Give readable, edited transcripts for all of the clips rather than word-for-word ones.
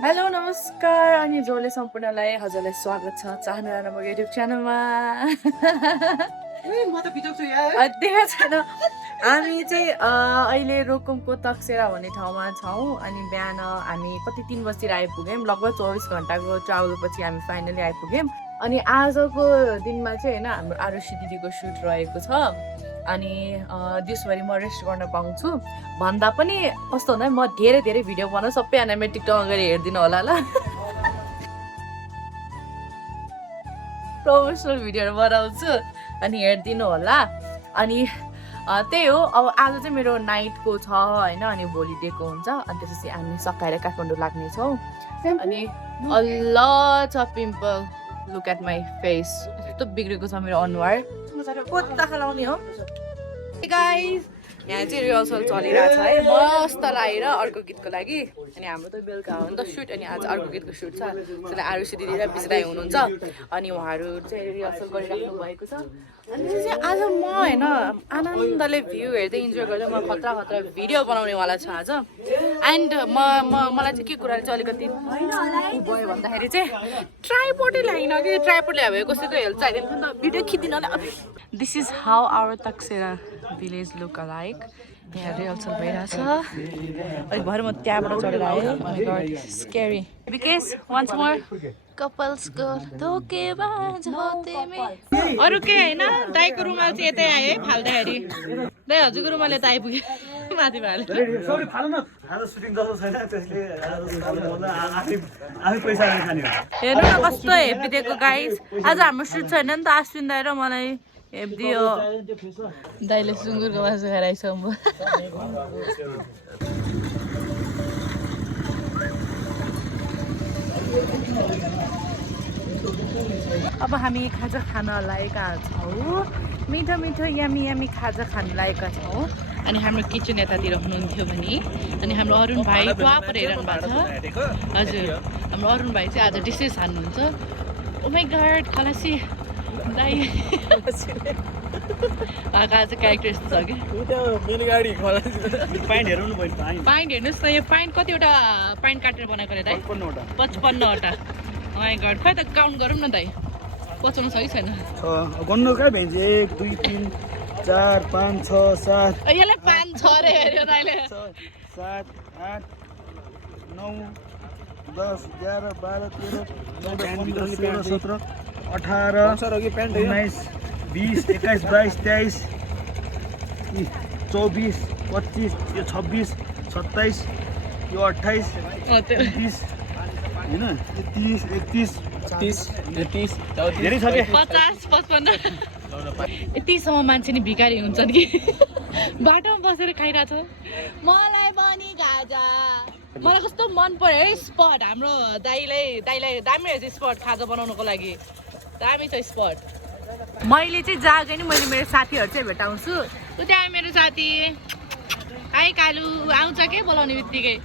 Hello नमस्कार अनि जोले सम्पूर्णलाई हजुरलाई स्वागत छ चाहना नामक युट्युब च्यानलमा। देखा छैन हामी चाहिँ अहिले रोकुमको तकसेरा भन्ने ठाउँमा छौँ अनि बिहान हामी कति 3 बजीतिर आइपुग्यौँ। लगभग 24 घन्टाको ट्राभलपछि हामी फाइनली आइपुग्यौँ। अनि आजको दिनमा चाहिँ होइन हाम्रो आरुषी दिदीको सुट रहेको छ अनि दिउँसभरि म रेस्ट गर्न पाउँछु भन्दा पनि कस्तो भन्दा म धेरै भिडियो बनाउ सबैजना मेरो टिकटकमा गएर हेरिदिनु होला ल। प्रोफेसनल भिडियोहरू बनाउँछु अनि हेरिदिनु होला। अनि त्यही हो, अब आज चाहिँ मेरो नाइटको छ होइन अनि भोलि डेको हुन्छ अनि त्यसपछि हामी सकाएर काठमाडौँ लाग्नेछौँ। अनि अल्ल छ pimple, look at my face, यस्तो बिग्रेको छ मेरो अनुहार, कता लाउने हो गाइस। यहाँ चाहिँ रिहर्सल चलिरहेको छ है मस्त लागेर अर्को गीतको लागि। अनि हाम्रो त बेलुका हो नि त सुट अनि आज अर्को गीतको सुट छ। त्यसलाई आरुषी दिदी र बिचराई हुनुहुन्छ अनि उहाँहरू चाहिँ रिहर्सल गरिराख्नु भएको छ। अनि चाहिँ आज म होइन आनन्दले भ्यू हेर्दै इन्जोय गर्दै म खतरा भिडियो बनाउनेवाला छु आज। एन्ड मलाई चाहिँ के कुराले चाहिँ अलिकति भयो भन्दाखेरि चाहिँ ट्राइपोडै लागेन कि, ट्राइपोड ल्यायो भने कसैको हेल्प चाहिँदैन नि त भिडियो खिच्दिनँ। This is how our Takasera village look like. यहाँ रिहर्सल भइरहेछ अनि भरे म त्यहाँबाट चढेर आएँ। स्केरी बिकज वान्स मोर कपल्सको धोकेमा अरू के होइन। दाईको रुमाल चाहिँ यतै आयो है फाल्दाखेरि। दाई हजुरको रुमाल यता आइपुग्यो माथि भाले। हेर्नु न कस्तो हेप्पी दिएको गाइस। आज हाम्रो सुट छैन नि त, आश्विन दाई र मलाई हेप्दियो। दाइले सुँगुरको मासु खाइरहेछ म। अब हामी खाजा खान लागेका छौँ। मिठो यमी खाजा खान लागेका छौँ। अनि हाम्रो किचन यतातिर हुनुहुन्थ्यो भने अनि हाम्रो अरुण भाइ वापर हेरिरहनु भएको छ। हजुर हाम्रो अरुण भाइ चाहिँ आज डिसेस हान्नुहुन्छ। ओ माई गॉड खलासी दाइ आज क्यारेक्टर यस्तो छ कि पाइन्ट हेर्नुहोस् न, यो पाइन्ट कतिवटा पाइन्ट काटेर बनाएको रे दाइ? 55वटा। माई गॉड खै त काउन्ट गरौँ न दाइ, पचाउनु छ कि छैन? गन्नु कहाँ भेन्छ? 1 2 3 4 5 6 7। यसलाई 5 6 रे हेर्यो दाइले। 7 8 9 10 11 12 13 14 15 16 17 18 19 20 21 22 23 24 25 यो 26 27 यो 28 29 हैन यो 30 31 32 33 धेरै छ के? 50 55 यतिसम्म मान्छे नि भिखारी हुन्छन् कि बाटोमा बसेर खाइरहेछ। मलाई पनि खाजा, मलाई कस्तो मन पर्यो है स्पट। हाम्रो दाइलाई दामी रहेछ स्पट खाजा बनाउनको लागि, दामी छ स्पट। मैले चाहिँ जहाँ गएँ नि मैले मेरो साथीहरू चाहिँ भेटाउँछु। ऊ त्यहाँ मेरो साथी हाई कालु आउँछ के बोलाउने बित्तिकै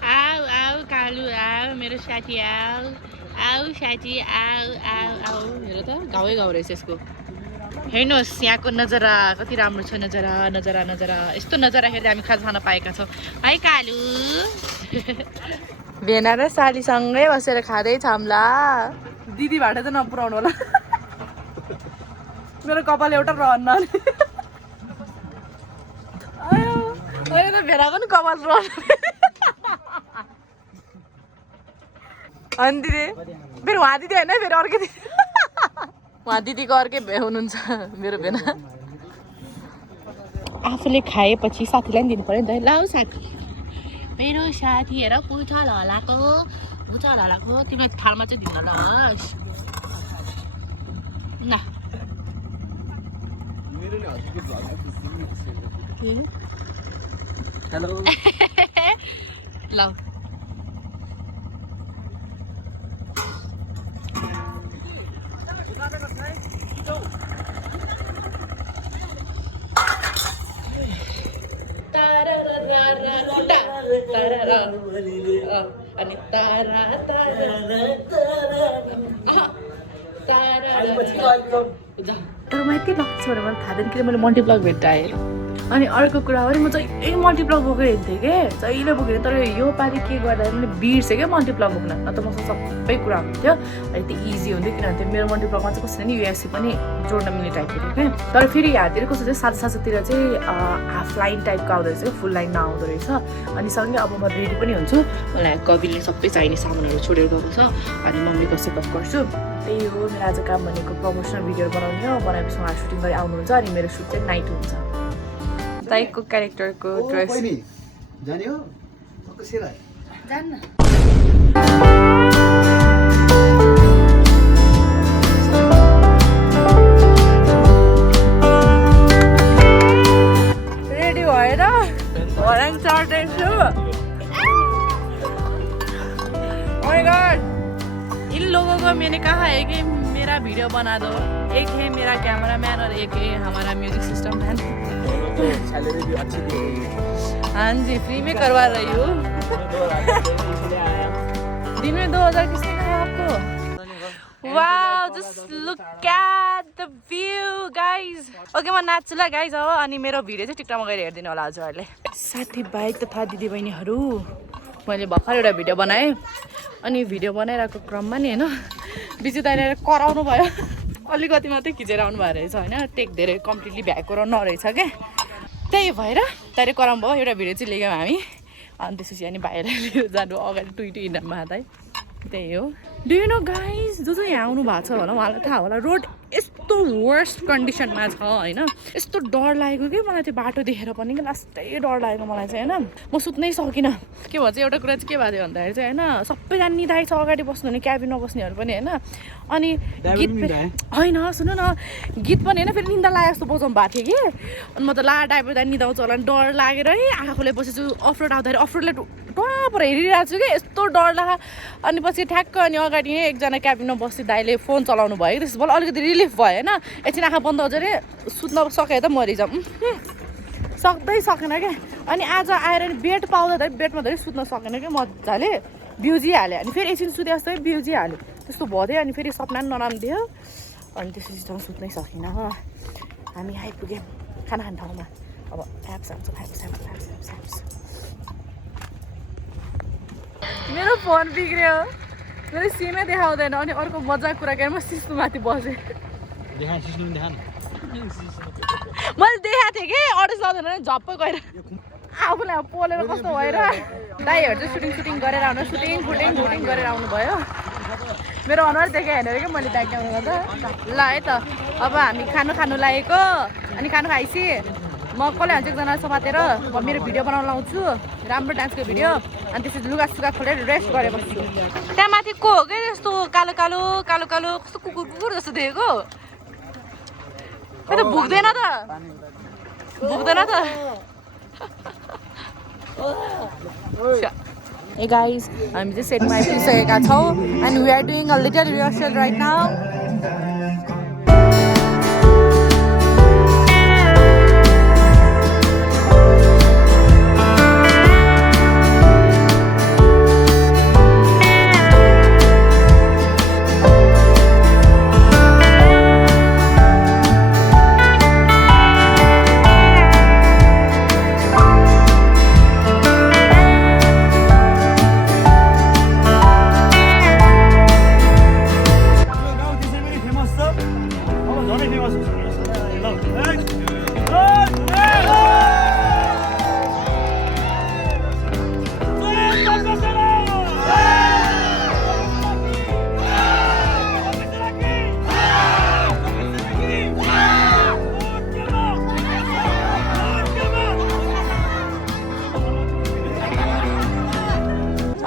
आऊ आऊ कालु आऊ मेरो साथी आऊ आऊ साथी आऊ आऊ आऊ। हेर त गाउँ रहेछ यसको। हेर्नुहोस् यहाँको नजारा कति राम्रो छ। नजारा यस्तो नजारा हेर्दा हामी खाजा खान पाएका छौँ। है कालु भेना र सालीसँगै बसेर खाँदैछ हामीला। दिदी भाडा चाहिँ नपुऱ्याउनु होला मेरो कपाल एउटा रहन्न। अहिले त भेना पनि कपाल रहनु। अनि दिदी फेरि उहाँ दिदी होइन फेरि अर्कै दिदी, उहाँ दिदीको अर्कै हुनुहुन्छ मेरो भेना। आफूले खाएपछि साथीलाई पनि दिनु पऱ्यो नि त। लाऊ साथी, मेरो साथी हेर पुछल हलाको तिमीले थालमा चाहिँ दिनु ल न। हेलो ल तारा अनि तारा तारा तर म यति लाग्छ भने मलाई थाहा थिएन किन मैले मल्टिप्लग भेट्टाएँ अनि अर्को कुरा हो नि म जहिले मल्टिप्लग बोकेर हिँड्थेँ कि जहिले बोकेर तर योपालि के गर्दा मैले बिर्सेँ क्या मल्टिप्लग बोक्न न त मसँग सबै कुरा हुन्थ्यो यति इजी हुन्थ्यो किनभने मेरो मल्टिप्लगमा चाहिँ कसरी नि युएससी पनि जोड्न मिल्ने टाइपको थियो क्या तर फेरि यहाँतिर कस्तो चाहिँ साँझतिर चाहिँ हाफ लाइन टाइपको आउँदो रहेछ फुल लाइन नआउँदो रहेछ अनि सँगै अब म रेडी पनि हुन्छु मलाई कविले सबै चाहिने सामानहरू छोडेर गएको छ अनि मम्मीको सेकअप गर्छु त्यही हो मेरो आज काम भनेको प्रमोसनल भिडियो बनाउने हो बनाएपछि उहाँ सुटिङ गरी आउनुहुन्छ अनि मेरो सुट चाहिँ नाइट हुन्छ दाइको क्यारेक्टरको ड्रेस जाने हो जान्न रेडी भएर हराङ चढ्दैछु ओह गॉड इन लोगों को मैंने कहा है कि मेरा वीडियो बना दो एक है मेरा कैमरामैन और एक है हमारा म्यूजिक सिस्टम मैन सैलरी भी अच्छी दी रही है हाँ जी फ्री में करवा रही हूँ दिन में 2000 किसने कहा आपको wow just look at the view guys okay म नाच्छु ल गाइज हो अनि मेरो भिडियो चाहिँ टिकटकमा गएर हेरिदिनु होला हजुरहरूले साथीभाइ तथा दिदीबहिनीहरू मैले भर्खर एउटा भिडियो बनाएँ अनि भिडियो बनाइरहेको क्रममा नि होइन बिजु दाइले कराउनु भयो अलिकति मात्रै खिचेर आउनु भएको रहेछ होइन टेक धेरै कम्प्लिटली भ्याएको नरहेछ क्या त्यही भएर दाइले कराउनु भयो एउटा भिडियो चाहिँ लियौँ हामी अनि त्यसपछि अनि बाहिर लिएर जानु अगाडि टुइटु हिँड्नमा दाइ त्यही हो डु यु नो गाइज जो चाहिँ यहाँ आउनु भएको छ होला उहाँलाई थाहा होला रोड यस्तो वर्स्ट कन्डिसनमा छ होइन यस्तो डर लागेको कि मलाई त्यो बाटो देखेर पनि कि लास्टै डर लागेको मलाई चाहिँ होइन म सुत्नै सकिनँ के भन्छ एउटा कुरा चाहिँ के भएको थियो भन्दाखेरि चाहिँ होइन सबैजना निधाइ छ अगाडि बस्नुहुने क्याबिनमा बस्नेहरू पनि होइन अनि गीत होइन सुन्नु न गीत पनि होइन फेरि निन्दा लागेको जस्तो बजाउनु भएको थियो कि अनि म त ला ड्राइभर दाइ निधाउँछु होला डर लागेर है आँखाले बसेछु अफरोड आउँदाखेरि अफरोडले टपर हेरिरहेको छु कि यस्तो डर लाग्यो अनि पछि ठ्याक्क अनि अगाडि नै एकजना क्याबिनमा बस्ने दाइले फोन चलाउनु भयो त्यसपछि बल्ल अलिकति रिलिफ भयो होइन एकछिन आँखा बन्द हुन्छ अरे सुत्न सकेँ त मरिजाउँ सक्दै सकेन क्या अनि आज आएर नि बेड पाउँदाखेरि बेडमा धेरै सुत्न सकेन क्या मजाले बिउजिहाल्यो अनि फेरि एकछिन सुते जस्तै बिउजिहाल्यो त्यस्तो भयो अनि फेरि सपना पनि नराम्रो अनि त्यसपछि त सुत्नै सकिनँ हामी आइपुग्यौँ खाना खाने ठाउँमा अब एप्स हाल्छौँ एप्स मेरो फोन बिग्रियो मेरो सिमै देखाउँदैन अनि अर्को मजाको कुरा गरेर म सिस्नु माथि बसेँ मैले देखाएको थिएँ कि अरू सक्दैन झप्पै गएर आफूलाई पोलेर कस्तो भएर दाइहरू चाहिँ सुटिङ गरेर आउनु सुटिङ गरेर आउनुभयो मेरो अनुहार देखाइ हेरेर क्या मैले दाइ क्याउनु गर्दा ल है त अब हामी खानु लागेको अनि खानु खाइसी म कसले हाल्छु एकजना समातेर म मेरो भिडियो बनाउन लाउँछु राम्रो डान्सको भिडियो अनि त्यसपछि लुगा खोलेर रेस्ट गरेर बस्छु त्यहाँ माथि को हो क्या यस्तो कालो कस्तो कुकुर जस्तो देखेको त भुक्दैन त Hey guys, हामी चाहिँ सेटमा आइपुगिसकेका छौँ and we are doing a little rehearsal right now.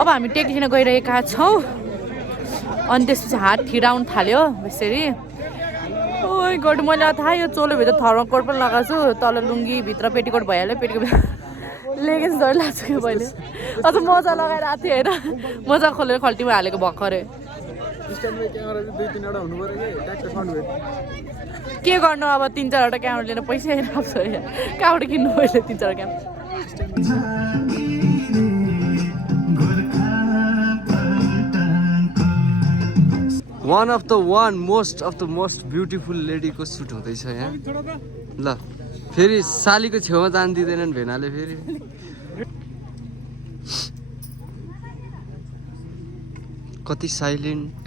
अब हामी टेक लिन गइरहेका छौँ अनि त्यसपछि हात ठिराउनु थाल्यो यसरी ओइ गड मैले थाहा यो चोलोभित्र थर्मोकोट पनि लगाएको छु तल लुङ्गी भित्र पेटिकोट भइहाल्यो पेटिकोट लेगिन्स धरि लाग्छु कि मैले अझ मोजा लगाएर आएको थिएँ होइन मोजा खोलेर खल्टीमा हालेको भर्खरै के गर्नु अब 3-4वटा क्यामेरा लिएर पैसा आइरहेको छ कहाँबाट किन्नु मैले 3-4 camera one most of the most beautiful लेडीको सुट हुँदैछ यहाँ ल फेरि सालीको छेउमा जान दिँदैनन् भेनाले फेरि कति साइलेन्ट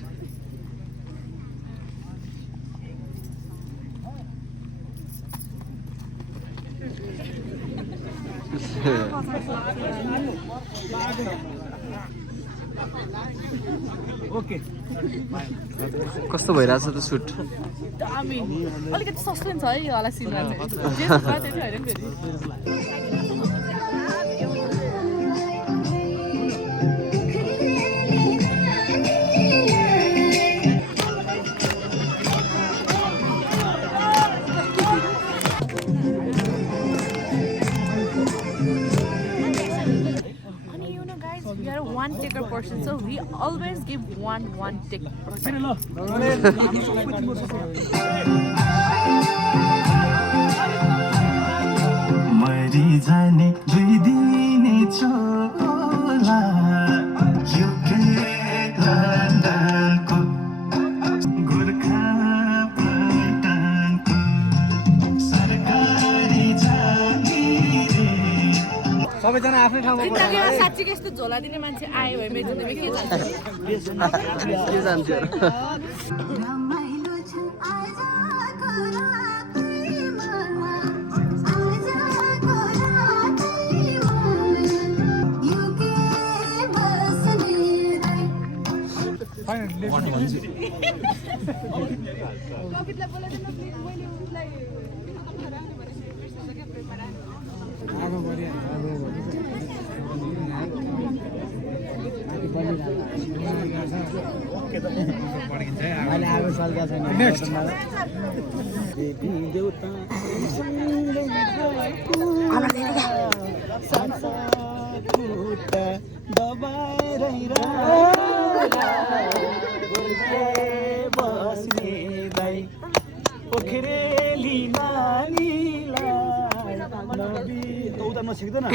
ओके कस्तो भइरहेछ त सुट दामी अलिकति सस्तो नि छ है होला सिनमा चाहिँ जे छ त्यति होइन फेरि We are a one taker person, so we always give one take person. मरी जाने दुई दिने छोला युके लन्डनको गोर्खा पल्टनको सरकारी जागिरे सबैजना आफ्नै ठाउँमा जिन्दगीमा साँच्चै यस्तो झोला दिने मान्छे आयो भने मेरो जिन्दगीमा के जान्छ के जान्थ्यो रमाइलो छ आजको रातैमा युके बस्ने पोखरेली नानीलाई उतार्न सिक्दैन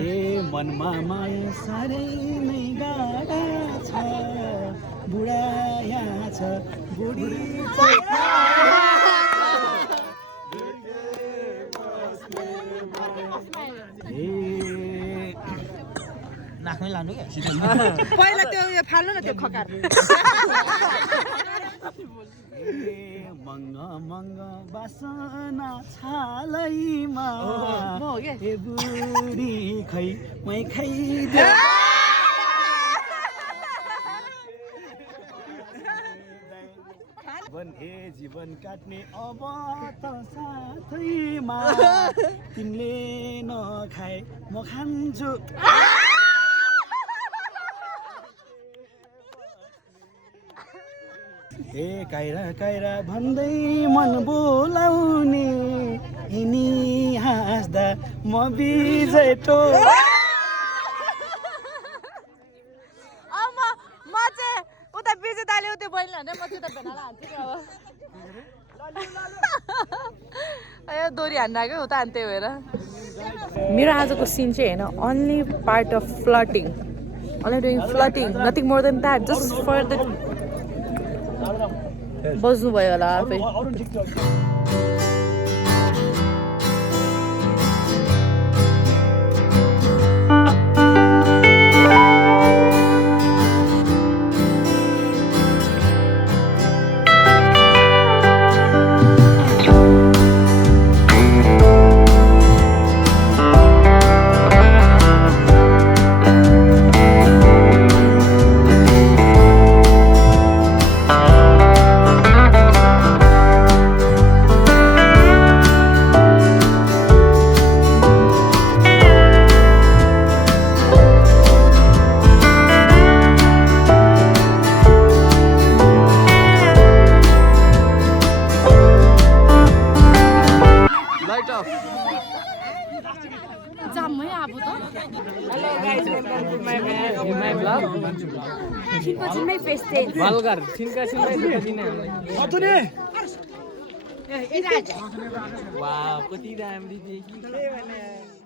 ए मनमा माया साह्रै नै गाडा छ बुढा यहाँ छ बुढी नाकमै लानु क्या पहिला त्यो उयो फाल्नु न त्यो खकार मङ्ग मङ्ग बासना छालैमा ए बुढी खै मै खाइदे जीवन काट्ने अब त साथैमा तिमीले नखाए म खान्छु ए काइरा काइरा भन्दै मन बोलाउने यिनी हाँस्दा म बिजेटो म चाहिँ उता बिजे दाले उता बहिनी हान्दै म चाहिँ उता भेनालाई हान्छु नि अब ए दोरी हान्न आएको उता हान्थ्यो भएर मेरो आजको सिन चाहिँ होइन only part of flirting, only doing flirting, nothing more than that, just for the बज्नु भयो होला आफै जाममै अब त छिनपछि फेस्टेज भलगर छिनका छिनका दिने वाह कति राम्री देखि